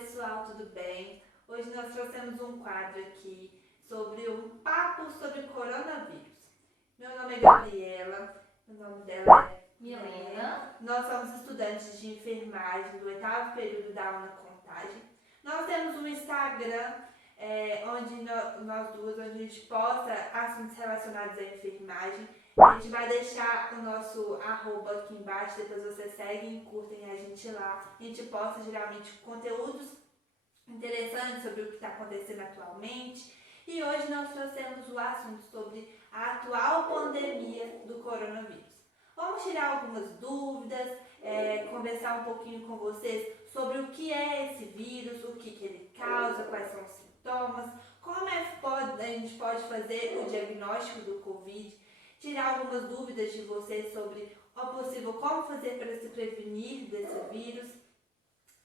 pessoal, tudo bem? Hoje nós trouxemos um quadro aqui sobre um papo sobre coronavírus. Meu nome é Gabriela, o nome dela é Milena. Nós somos estudantes de enfermagem do 8º período da Una Contagem. Nós temos um Instagram onde nós duas, onde a gente posta assuntos relacionados à enfermagem. A gente vai deixar o nosso arroba aqui embaixo, depois vocês seguem e curtem a gente lá. A gente posta geralmente conteúdos interessantes sobre o que está acontecendo atualmente. E hoje nós trouxemos o assunto sobre a atual pandemia do coronavírus. Vamos tirar algumas dúvidas, conversar um pouquinho com vocês sobre o que é esse vírus, o que ele causa, quais são os sintomas, como a gente pode fazer o diagnóstico do Covid, tirar algumas dúvidas de vocês sobre como fazer para se prevenir desse vírus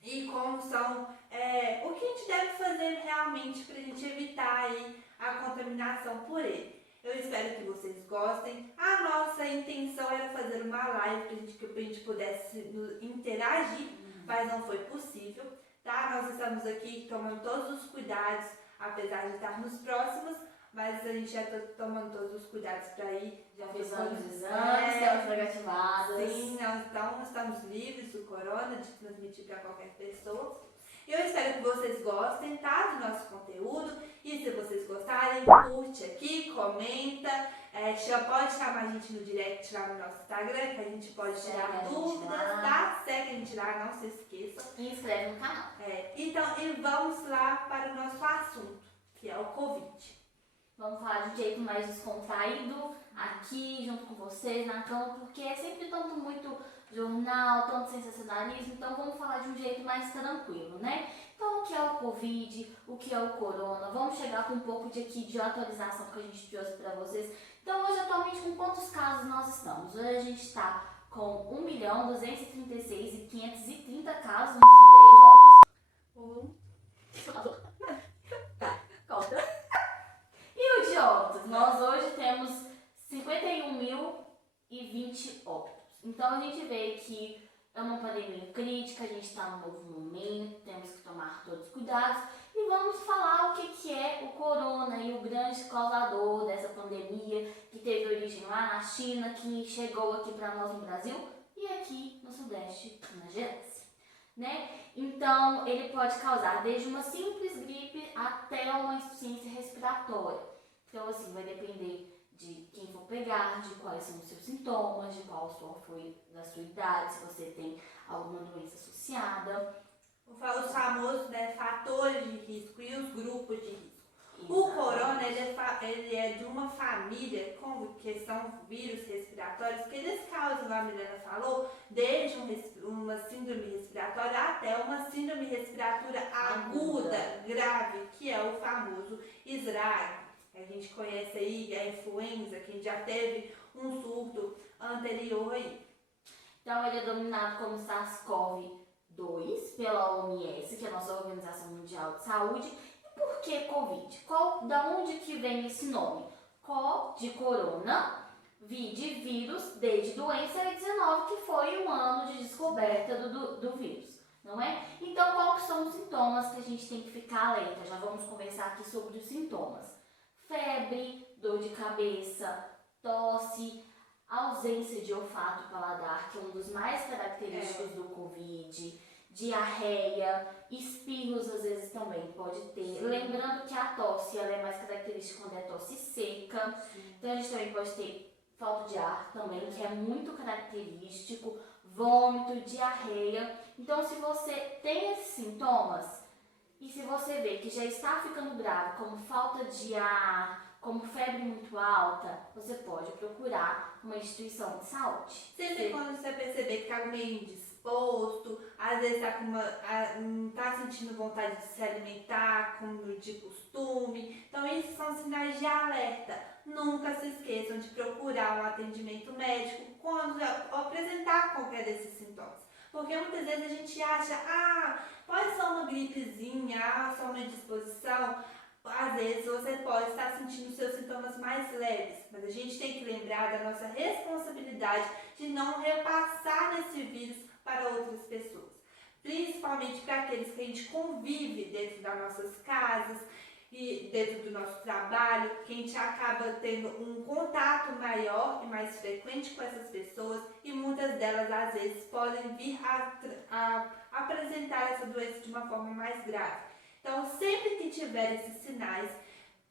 e como são, o que a gente deve fazer realmente para a gente evitar aí a contaminação por ele. Eu espero que vocês gostem. A nossa intenção era fazer uma live para a gente pudesse interagir, mas não foi possível, tá? Nós estamos aqui tomando todos os cuidados, apesar de estarmos próximos, mas a gente já está tomando todos os cuidados para ir. Já fizemos os exames, temos negativadas. Sim, não estamos livres do corona, de transmitir para qualquer pessoa. Eu espero que vocês gostem, tá, do nosso conteúdo. E se vocês gostarem, curte aqui, comenta. Pode chamar a gente no direct lá no nosso Instagram, que a gente pode tirar dúvidas, tá? Segue a gente lá, não se esqueçam. E inscreve no canal. E vamos lá para o nosso assunto, que é o Covid. Vamos falar de um jeito mais descontraído aqui, junto com vocês, na cama, porque é sempre tanto muito jornal, tanto sensacionalismo, então vamos falar de um jeito mais tranquilo, né? Então, o que é o Covid, o que é o Corona, vamos chegar com um pouco de atualização que a gente trouxe para vocês. Então, hoje, atualmente, com quantos casos nós estamos? Hoje a gente está com 1.236.530 casos no Sudeste. Os outros... Conta. E o de óbitos? Nós hoje temos 51.020 óbitos. Então a gente vê que é uma pandemia crítica, a gente está num novo momento, temos que tomar todos os cuidados e vamos falar o que é o corona e o grande causador dessa pandemia que teve origem lá na China, que chegou aqui para nós no Brasil e aqui no Sudeste, Minas Gerais, né? Então ele pode causar desde uma simples gripe até uma insuficiência respiratória. Então assim, vai depender de quem for pegar, de quais são os seus sintomas, de qual foi da sua idade, se você tem alguma doença associada. Os famosos, né, fatores de risco e os grupos de risco. Exato. O corona ele é de uma família que são vírus respiratórios que eles causam, como a Milena falou, desde uma síndrome respiratória até uma síndrome respiratória aguda, grave, que é o famoso SRAS. A gente conhece aí a influenza, que já teve um surto anterior aí. Então ele é dominado como SARS-CoV-2 pela OMS, que é a nossa Organização Mundial de Saúde. E por que Covid? Da onde que vem esse nome? Co de corona, vi de vírus, D de doença e 19, que foi um ano de descoberta do vírus, não é? Então quais são os sintomas que a gente tem que ficar alerta? Já vamos começar aqui sobre os sintomas. Febre, dor de cabeça, tosse, ausência de olfato e paladar, que é um dos mais característicos do Covid, diarreia, espirros às vezes também pode ter. Sim. Lembrando que a tosse ela é mais característica quando é tosse seca. Sim. Então a gente também pode ter falta de ar também, que é muito característico, vômito, diarreia. Então se você tem esses sintomas, e se você vê que já está ficando grave, como falta de ar, como febre muito alta, você pode procurar uma instituição de saúde. Sempre quando você perceber que está meio indisposto, às vezes não está sentindo vontade de se alimentar como de costume, então esses são sinais de alerta. Nunca se esqueçam de procurar um atendimento médico quando apresentar qualquer desses sintomas. Porque muitas vezes a gente acha, pode ser uma gripezinha, só uma indisposição. Às vezes você pode estar sentindo seus sintomas mais leves, mas a gente tem que lembrar da nossa responsabilidade de não repassar esse vírus para outras pessoas. principalmente para aqueles que a gente convive dentro das nossas casas e dentro do nosso trabalho, que a gente acaba tendo um contato maior e mais frequente com essas pessoas e muitas delas às vezes podem vir a apresentar essa doença de uma forma mais grave. Então, sempre que tiver esses sinais,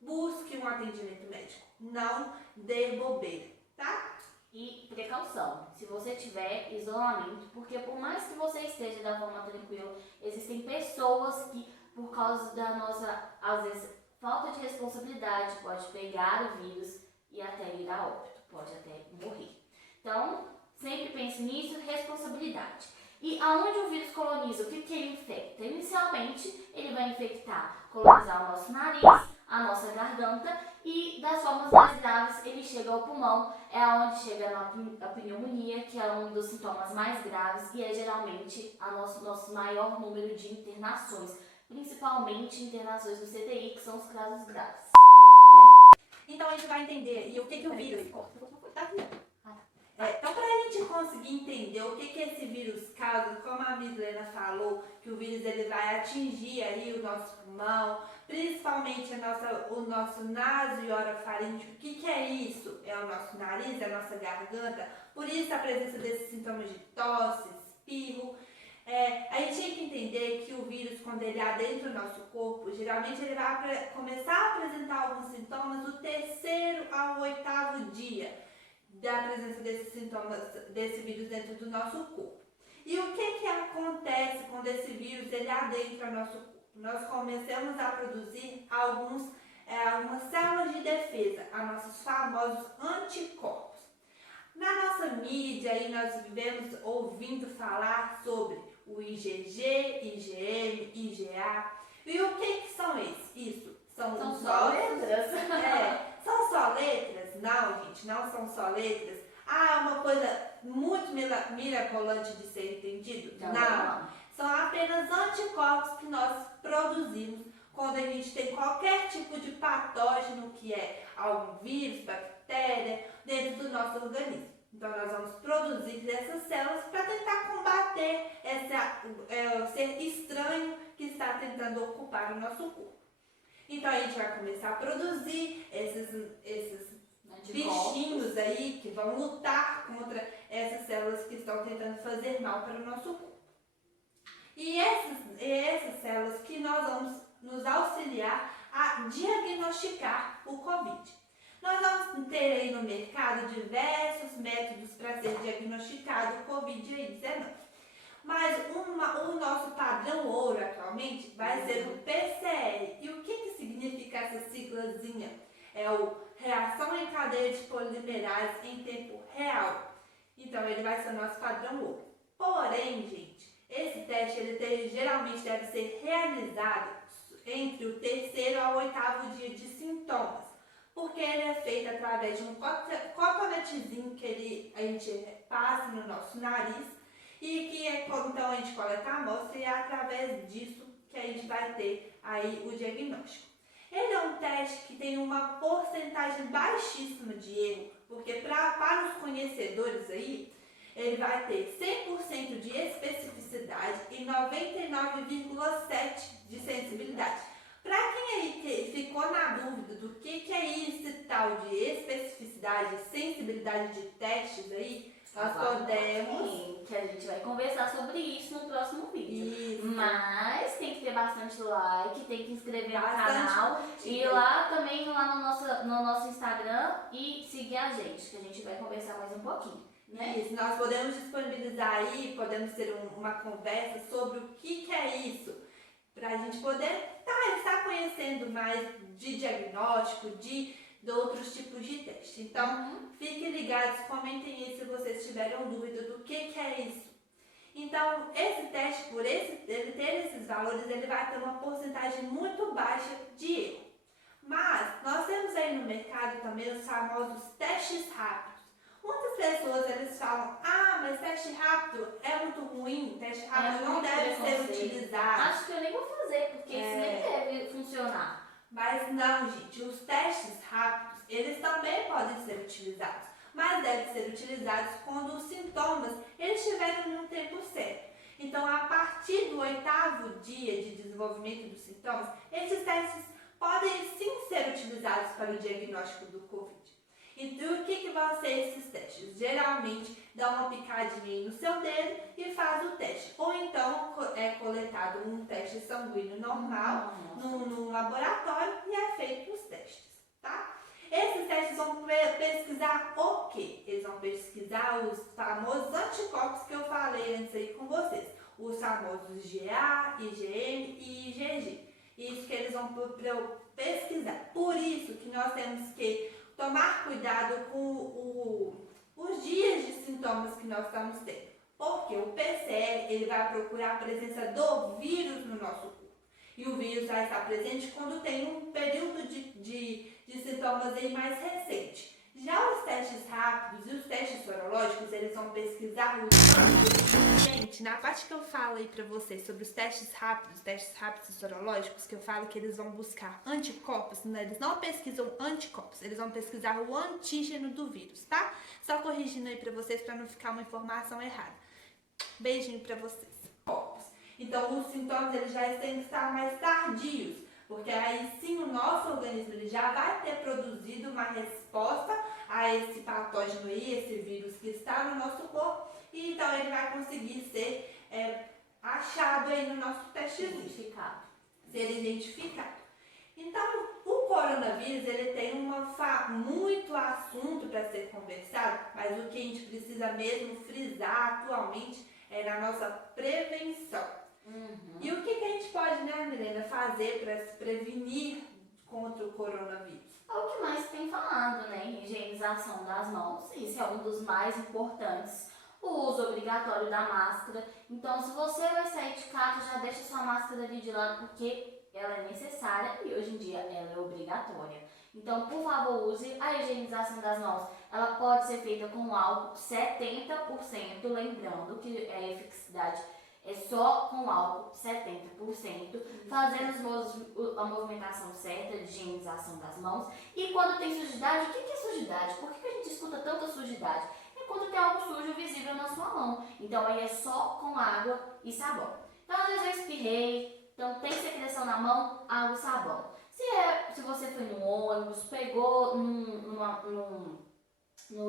busque um atendimento médico, não dê bobeira, tá? E precaução, se você tiver isolamento, porque por mais que você esteja da forma tranquila, existem pessoas que, por causa da nossa, às vezes, falta de responsabilidade, pode pegar o vírus e até ir a óbito, pode até morrer. Então, sempre pense nisso, responsabilidade. E aonde o vírus coloniza, o que ele infecta? Inicialmente, ele vai colonizar o nosso nariz, a nossa garganta, e das formas mais graves ele chega ao pulmão, é onde chega a pneumonia, que é um dos sintomas mais graves e é geralmente nosso maior número de internações, principalmente internações do CTI, que são os casos graves. Então a gente vai entender e o que o vírus... Então, para a gente conseguir entender o que esse vírus causa, como a Mislena falou, que o vírus ele vai atingir aí o nosso pulmão, principalmente o nosso naso e orofaringe. O que é isso? É o nosso nariz, é a nossa garganta. Por isso a presença desses sintomas de tosse, espirro. A gente tem que entender que o vírus, quando ele adentra o nosso corpo, geralmente ele vai começar a apresentar alguns sintomas do 3º ao 8º dia da presença desses sintomas, desse vírus dentro do nosso corpo. E o que acontece quando esse vírus ele adentra o nosso corpo? Nós começamos a produzir algumas células de defesa, os nossos famosos anticorpos. Na nossa mídia, aí nós vivemos ouvindo falar sobre o IgG, IgM, IgA. E o que são esses? Isso são só letras? São só letras? Não, gente, não são só letras. É uma coisa muito mirabolante de ser entendido? Não. São apenas anticorpos que nós produzimos quando a gente tem qualquer tipo de patógeno, que é algum vírus, bactéria, dentro do nosso organismo. Então, nós vamos produzir essas células para tentar combater esse ser estranho que está tentando ocupar o nosso corpo. Então, a gente vai começar a produzir esses bichinhos aí que vão lutar contra essas células que estão tentando fazer mal para o nosso corpo. E essas células que nós vamos nos auxiliar a diagnosticar o Covid. Nós vamos ter aí no mercado diversos métodos para ser diagnosticado o Covid-19. Mas o nosso padrão ouro atualmente vai ser o PCR. E o que significa essa siglazinha? É o reação em cadeia de polimerase em tempo real. Então ele vai ser o nosso padrão ouro. Porém, gente, esse teste geralmente deve ser realizado entre o 3º ao 8º dia de sintomas, porque ele é feito através de um cotonetezinho que a gente passa no nosso nariz e que então a gente coleta a amostra e é através disso que a gente vai ter aí o diagnóstico. Ele é um teste que tem uma porcentagem baixíssima de erro, porque para os conhecedores aí, ele vai ter 100% de especificidade e 99,7% de sensibilidade. Para quem aí ficou na dúvida do que é esse tal de especificidade e sensibilidade de testes aí, nós podemos... Sim, que a gente vai conversar sobre isso no próximo vídeo. Isso. Mas tem que ter bastante like, tem que inscrever no canal e lá também no nosso Instagram e seguir a gente, que a gente vai conversar mais um pouquinho. Né? Isso, nós podemos disponibilizar aí, podemos ter uma conversa sobre o que é isso, para a gente poder estar conhecendo mais de diagnóstico, de outros tipos de teste. Então, fiquem ligados, comentem aí se vocês tiveram dúvida do que é isso. Então, esse teste, por ele ter esses valores, ele vai ter uma porcentagem muito baixa de erro. Mas, nós temos aí no mercado também os famosos testes rápidos. Muitas pessoas eles falam, mas teste rápido é muito ruim, teste rápido não deve ser utilizado. Acho que eu nem vou fazer, porque isso nem deve funcionar. Mas não, gente, os testes rápidos, eles também podem ser utilizados, mas devem ser utilizados quando os sintomas eles estiverem no tempo certo. Então, a partir do 8º dia de desenvolvimento dos sintomas, esses testes podem sim ser utilizados para o diagnóstico do Covid. Então, o que vão ser esses testes? Geralmente, dá uma picadinha no seu dedo e faz o teste. Ou então, é coletado um teste sanguíneo normal num laboratório e é feito os testes, tá? Esses testes vão pesquisar o quê? Eles vão pesquisar os famosos anticorpos que eu falei antes aí com vocês. Os famosos IgA, IgM e IgG. Isso que eles vão pesquisar. Por isso que nós temos que tomar cuidado com os dias de sintomas que nós estamos tendo. Porque o PCR ele vai procurar a presença do vírus no nosso corpo. E o vírus vai estar presente quando tem um período de sintomas aí mais recente. Já os testes rápidos e os testes sorológicos, eles vão pesquisar os... Gente, na parte que eu falo aí pra vocês sobre os testes rápidos e sorológicos, que eu falo que eles vão buscar anticorpos, né? Eles não pesquisam anticorpos, eles vão pesquisar o antígeno do vírus, tá? Só corrigindo aí pra vocês, pra não ficar uma informação errada. Beijinho pra vocês. Então, os sintomas eles já têm que estar mais tardios, porque aí sim o nosso organismo ele já vai ter produzido uma resposta a esse patógeno aí, esse vírus que está no nosso corpo, e então ele vai conseguir ser achado aí no nosso testezinho. Ser identificado. Então, o coronavírus ele tem muito assunto para ser conversado, mas o que a gente precisa mesmo frisar atualmente é na nossa prevenção. E o que a gente pode, né, Milena, fazer para se prevenir contra o coronavírus? É o que mais tem falado, né? Higienização das mãos. Isso é um dos mais importantes. O uso obrigatório da máscara. Então, se você vai sair de casa, já deixa sua máscara ali de lado, porque ela é necessária e hoje em dia ela é obrigatória. Então, por favor, use a higienização das mãos. Ela pode ser feita com álcool 70%, lembrando que a eficacidade é só com álcool 70%, fazendo a movimentação certa de higienização das mãos. E quando tem sujidade, o que é sujidade? Por que a gente escuta tanta sujidade? É quando tem algo sujo visível na sua mão. Então aí é só com água e sabão. Então às vezes eu espirrei, então tem secreção na mão, água e sabão. Se você foi no ônibus, pegou no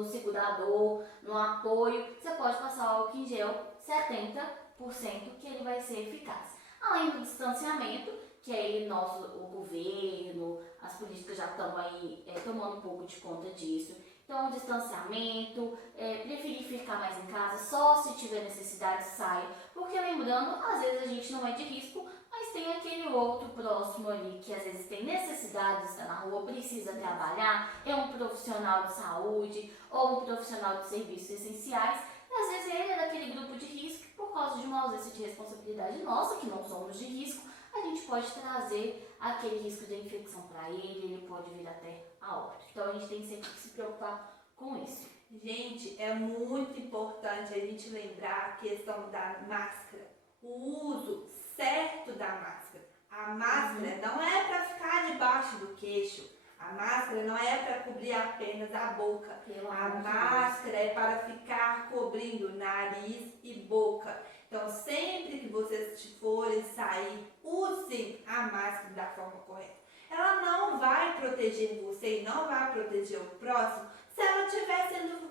segurador, no apoio, você pode passar o álcool em gel 70%, que ele vai ser eficaz. Além do distanciamento, que aí o governo, as políticas já estão aí tomando um pouco de conta disso. Então, o distanciamento, preferir ficar mais em casa, só se tiver necessidade sai. Porque lembrando, às vezes a gente não é de risco, mas tem aquele outro próximo ali que às vezes tem necessidade de estar na rua, precisa trabalhar, é um profissional de saúde ou um profissional de serviços essenciais. E às vezes ele é daquele grupo de risco que por causa de uma ausência de responsabilidade nossa, que não somos de risco, a gente pode trazer aquele risco de infecção para ele pode vir até a óbito. Então a gente tem sempre que se preocupar com isso. Gente, é muito importante a gente lembrar a questão da máscara, o uso certo da máscara. A máscara não é para ficar debaixo do queixo, a máscara não é para cobrir apenas a boca, a máscara é para ficar cobrindo nariz e boca. Então, sempre que vocês forem sair, usem a máscara da forma correta. Ela não vai proteger você e não vai proteger o próximo se ela estiver sendo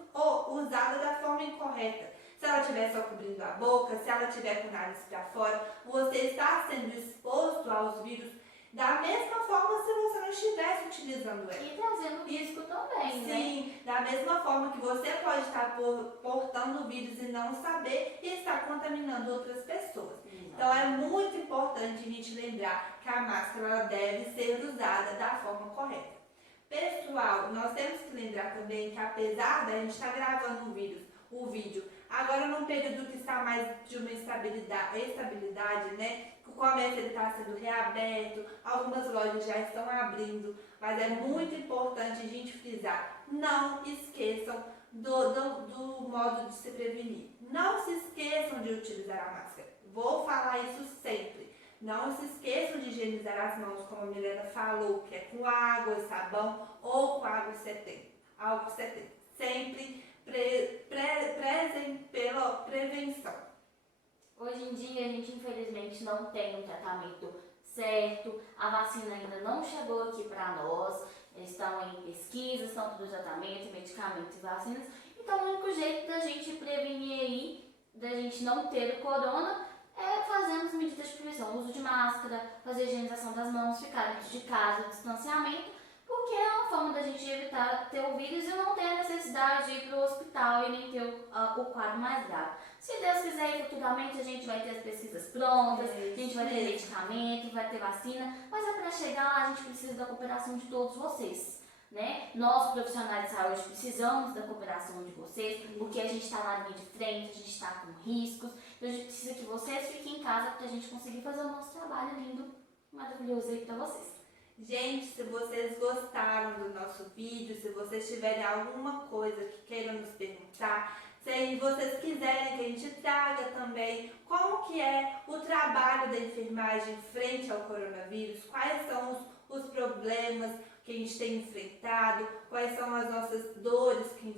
usada da forma incorreta. Se ela estiver só cobrindo a boca, se ela estiver com o nariz para fora, você está sendo exposto aos vírus da mesma forma se você não estivesse utilizando ela. E trazendo risco também, né? Sim, da mesma forma que você pode estar portando o vírus e não saber e estar contaminando outras pessoas. Então é muito importante a gente lembrar que a máscara ela deve ser usada da forma correta. Pessoal, nós temos que lembrar também que apesar da gente estar gravando o vídeo, agora num período que está mais de uma estabilidade, né? O comércio está sendo reaberto, algumas lojas já estão abrindo, mas é muito importante a gente frisar, não esqueçam do modo de se prevenir. Não se esqueçam de utilizar a máscara. Vou falar isso sempre. Não se esqueçam de higienizar as mãos, como a Milena falou, que é com água e sabão ou com água 70. Álcool 70. Sempre prezem pela prevenção. Hoje em dia a gente infelizmente não tem um tratamento certo, a vacina ainda não chegou aqui para nós, estão em pesquisa, estão tudo tratamento, medicamentos e vacinas. Então o único jeito da gente prevenir aí, da gente não ter o corona, é fazendo as medidas de prevenção, uso de máscara, fazer a higienização das mãos, ficar dentro de casa, distanciamento, porque é uma forma da gente evitar ter o vírus e não ter a necessidade de ir para o hospital e nem ter o quadro mais grave. Se Deus quiser, futuramente a gente vai ter as pesquisas prontas, a gente vai ter medicamento, vai ter vacina, mas é para chegar lá a gente precisa da cooperação de todos vocês, né? Nós, profissionais de saúde, precisamos da cooperação de vocês, porque a gente está na linha de frente, a gente está com riscos, então a gente precisa que vocês fiquem em casa para a gente conseguir fazer o nosso trabalho lindo, maravilhoso aí para vocês. Gente, se vocês gostaram do nosso vídeo, se vocês tiverem alguma coisa que queiram nos perguntar, se vocês quiserem que a gente traga também como que é o trabalho da enfermagem frente ao coronavírus, quais são os problemas que a gente tem enfrentado, quais são as nossas dores que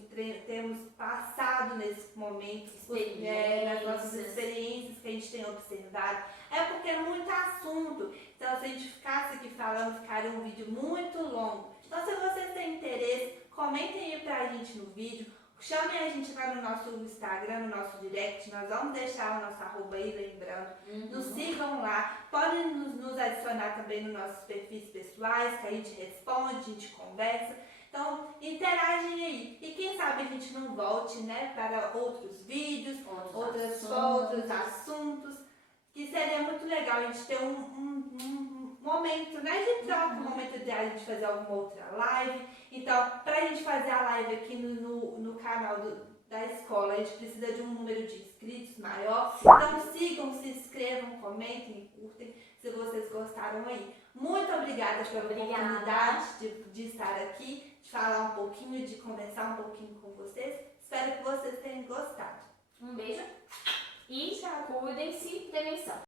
temos passado nesse momento, nas nossas experiências que a gente tem observado. É porque é muito assunto, então se a gente ficasse aqui falando, ficaria um vídeo muito longo. Então se vocês têm interesse, comentem aí pra gente no vídeo, chamem a gente lá no nosso Instagram, no nosso direct, nós vamos deixar o nosso arroba aí, lembrando. Nos sigam lá, podem nos adicionar também nos nossos perfis pessoais, que a gente responde, a gente conversa. Então, interagem aí. E quem sabe a gente não volte, né, para outros vídeos, outros assuntos, que seria muito legal a gente ter um momento, né, de troca, um momento de a gente fazer alguma outra live. Então, para a gente fazer a live aqui no canal da escola, a gente precisa de um número de inscritos maior. Então, sigam, se inscrevam, comentem e curtem se vocês gostaram aí. Muito obrigada pela oportunidade de estar aqui, de falar um pouquinho, de conversar um pouquinho com vocês. Espero que vocês tenham gostado. Um beijo e cuidem-se, prevenção.